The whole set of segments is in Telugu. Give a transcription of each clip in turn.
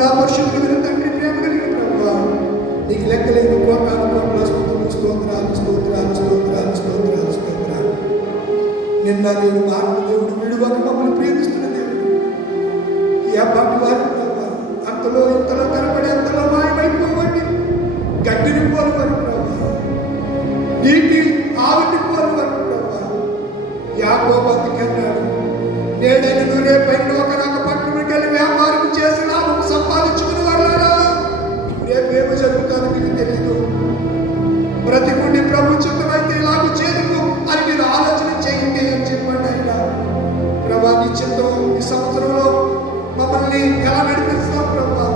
పరిశుద్ధుడా పరిశుద్ధుడు తండ్రి, ప్రేమ కలిగిన ప్రభువా, నీకు లెక్కలేని కోటాను కోట్ల స్తోత్రాలు స్తోత్రాలు స్తోత్రాలు స్తోత్రాలు స్తోత్రాలు స్తోత్రాలు. నిన్న నేను మానవ దేవుడు విడువక మమ్మల్ని ప్రేమిస్తున్న దేవుడు. ఏ పాటి వారు ప్రభావ, అంతలో ఇంతలో కనబడి అంతలో మాయమైపోవండి. గడ్డిని పోలువారు ప్రభావ, నీటి ఆవిని పోలువారు ప్రభావ. యాకోబు అన్నాడు, నేడైనా రేపైనా ఒకనొక పట్టణంకి వెళ్ళి వ్యాపారం చేసి లాభం సంపాదించుకుని వాళ్ళారా, రేపేమో జరుగుతాను మీకు తెలియదు. బ్రతికుండి ప్రభు చిత్తమైతే ఇలాగ చేయదు అని మీరు ఆలోచన చేయండి అని చెప్పండి. ఆయన ప్రభా, నీ చిత్తం ఈ సంవత్సరంలో మమ్మల్ని ఎలా నడిపిస్తాం ప్రభా?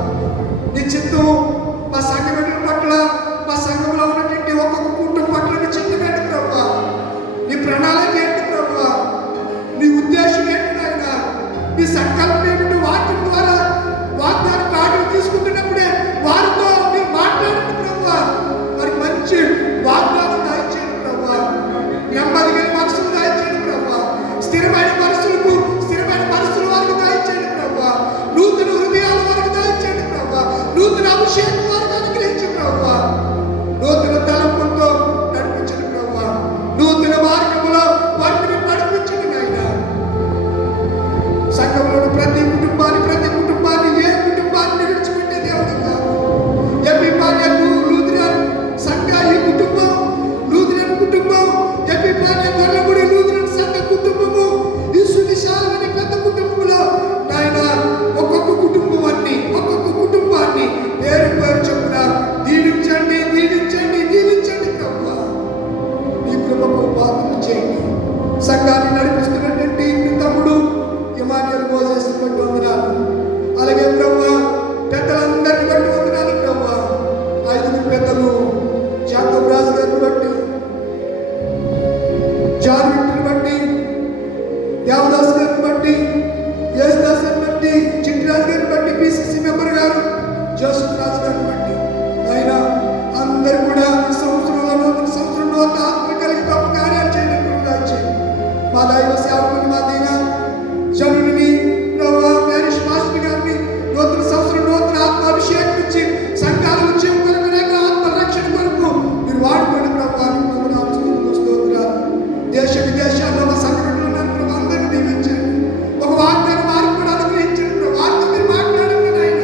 నీ చిత్తం మా సంఘం పట్ల, మా సంఘంలో ఉన్నటువంటి ఒక్కొక్క కుటుంబం పట్ల నీ చిత్తం ఏంటి ప్రభా? నీ ప్రణాళిక ఏంటి ప్రభా? నీ ఉద్దేశం ఏంటి నాయన? నీ సంకల్పం ఏమిటి? వాక్యం ద్వారా వాగ్దానం కార్డులు తీసుకుంటున్నప్పుడే వారితో మీరు మాట్లాడండి ప్రభా. మరి మంచి వాగ్దానం దయచేయండి ప్రభా. నెమ్మదిగా మనసులు దయచేయండి ప్రభా. స్థిరమైన మనసులకు స్థిరమైన మనసులు వారికి దయచేయండి ప్రభా. నూతన హృదయాల వారికి దయచేయండి ప్రభా. నూతన అభిషేకం వారికి అనుగ్రహించండి ప్రభా. నూతన తలంపులతో నడిపించండి ప్రభా. నూతన మార్గంలో వారిని నడిపించండి నాయన. సంఘంలోని ప్రతి కుటుంబాన్ని ఏ కుటుంబాన్ని విడిచిపెట్టే దేవుడు కాదు. ఎపిఫానియా లూథరన్ సంఘ ఈ కుటుంబం, లూథరన్ కుటుంబం, ఎపిఫానియా గొల్లగుడి లూథరన్ సంఘ కుటుంబము, ఈ సువిశాలమైన పెద్ద కుటుంబంలో నాయన ఒక్కొక్క కుటుంబాన్ని పేరు పేరు చొప్పున దీవించండి దీవించండి దీవించండి ప్రభువా. నీ కృపకు పాత్రలు చేయండి. సంఘాన్ని నడిపిస్తున్నటువంటి మీ తమ్ముడు ఇమాన్యుయల్ మోసెస్ బట్టి వందనాలు. అలాగే ప్రభువా, పెద్దలందరిని బట్టి వందనాలు ప్రభువా. 5 పెద్దలు జాకోబ్ రాజు గారిని బట్టి, జాన్ విక్టర్ని బట్టి, దేవదాస్ గారిని బట్టి, యేసుదాస్ గారిని బట్టి, చిట్టిరాజు గారిని బట్టి, పిసిసి మెంబర్ గారు జోసెఫ్ రాజు గారిని బట్టి ఆయన అందరూ కూడా ఈ సంవత్సరంలో నూతన సంవత్సరంలో ఆత్మ కలిగి గొప్ప కార్యాలు చేయడానికి మా దైవ సేవకుని మా దీన జనుని ప్రభావ ప్యారిష్ మాస్టర్ గారిని నూతన సంవత్సరం నూతన ఆత్మాభిషేకం ఇచ్చి సంఘాల ఉద్యమం కొరకు ఆత్మ రక్షణ కొరకు మీరు వాడుకోండి ప్రభావ. స్తోత్రాలు. దేశ విదేశాల్లో మా సంఘటనలు ఉన్నారు ప్రభావ, అందరినీ దీవించండి. ఒక వాగ్దానం వారికి కూడా అనుగ్రహించండి ప్రభావ. వారితో మీరు మాట్లాడండి నాయన.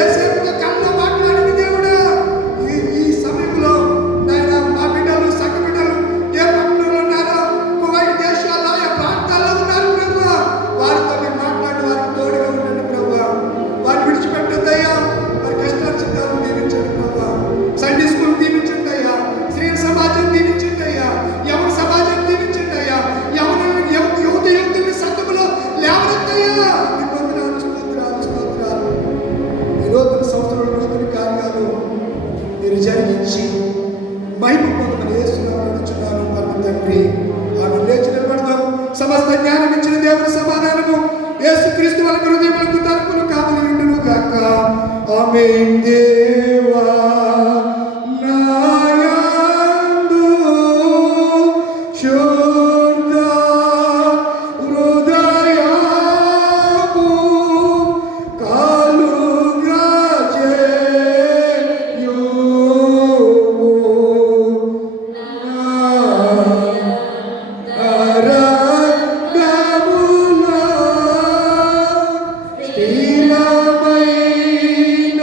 ఏ సేపుతో కళ్ళలో మాట్లాడండి దేవుడా. ఈ సమయంలో నాయన మా బిడ్డలు సంఘ బిడ్డలు ఏ పట్టణంలో ఉన్నారో, కువైట్ దేశాల్లో ఏ ప్రాంతాల్లో ఉన్నారు ప్రభావ, వారితో మీరు మాట్లాడి వారికి తోడుగా ఉండండి ప్రభావ. వారిని విడిచిపెట్టొద్దయ్యా. వారి కష్టార్జితాలను దీవించండి ప్రభావ. సండే స్కూల్ దీవించండి అయ్యా. స్త్రీ సమాజం దీవించండి అయ్యా. యవన సమాజం దీవించండి అయ్యా. యువతుల్ని సంఘములో లేవనెత్తయ్యా. స్తోత్రాలు. ఈ నూతన సంవత్సరంలో నూతన కార్యాలు మీరు జరిగించి మహిమ పొందమని యేసునామములో అడుగుచున్నాను పరమ తండ్రి. ఆమె లేచి నిలబడదాం. సమస్త జ్ఞానం ఇచ్చిన దేవుని సమాధానము యేసుక్రీస్తు వాళ్ళ హృదయములకు తలుపులు కావలి ఉండును గాక. ఆమేన్. దేవా నాయందు శుద్ధ హృదయము కలుగ చేయుము. నరకములో స్థిరమైన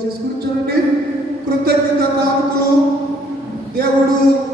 దయచేసి కూర్చోండి. కృతజ్ఞత కానుకలు దేవుడు